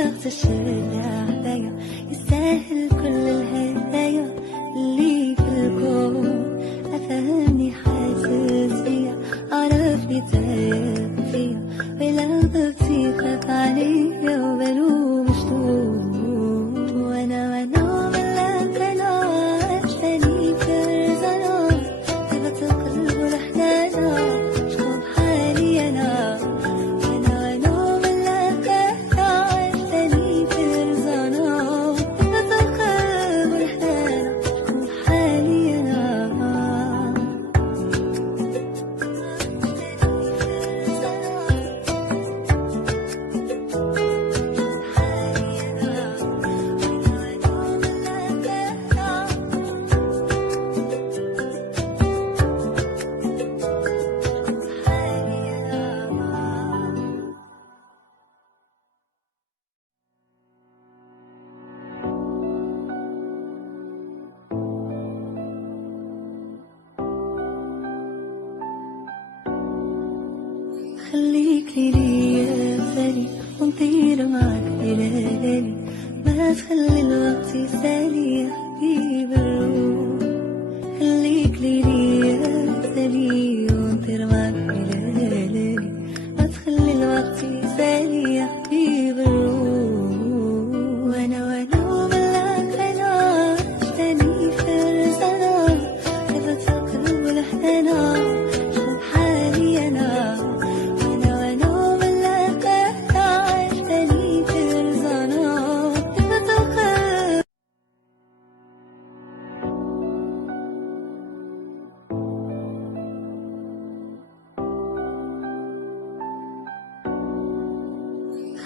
وقت الشارع ضايع يستاهل كل الهدايا اللي في الكون. أفهمني حاسس فيا، عرفني تايه فيا، ولو ضغطي خاف عليا وبلوم مشتوق. وانا من لك عشتني في رزانا، طيبة القلب والحنانة شكون حالي انا. وانا من لك عشتني في رزانا، طيبة القلب والحنانة شكون حالي انا. خليك ليا ثاني ونطير معك ليالي، ما تخلي الوقت يسالي يا حبيب الروح. خليك ليا ثاني ونطير معك ليالي، ما تخلي الوقت يسالي يا حبيب الروح. وانا من لك انا عشتني في رزانا، طيبة القلب والحنانة شكون حالي انا.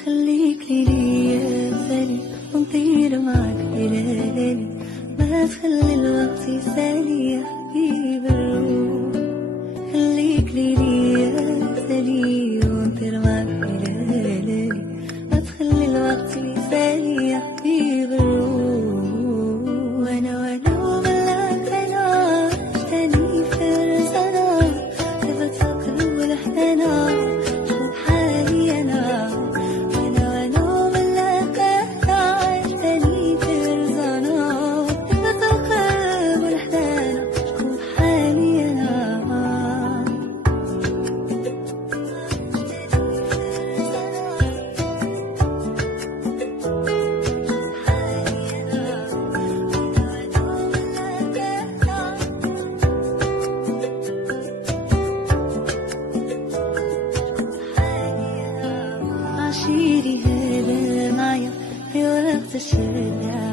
خليك ليا ثاني ونطير معك ليالي، ما تخلي الوقت يسالي يا حبيب الروح. خليك ليا ثاني ونطير معك ليالي، ما تخلي الوقت يسالي يا حبيب الروح. وانا من لك انا عشتني في رزانا، طيبة القلب والحنانة شكون حالي انا. عشيري هذا معايا في وقت الشارع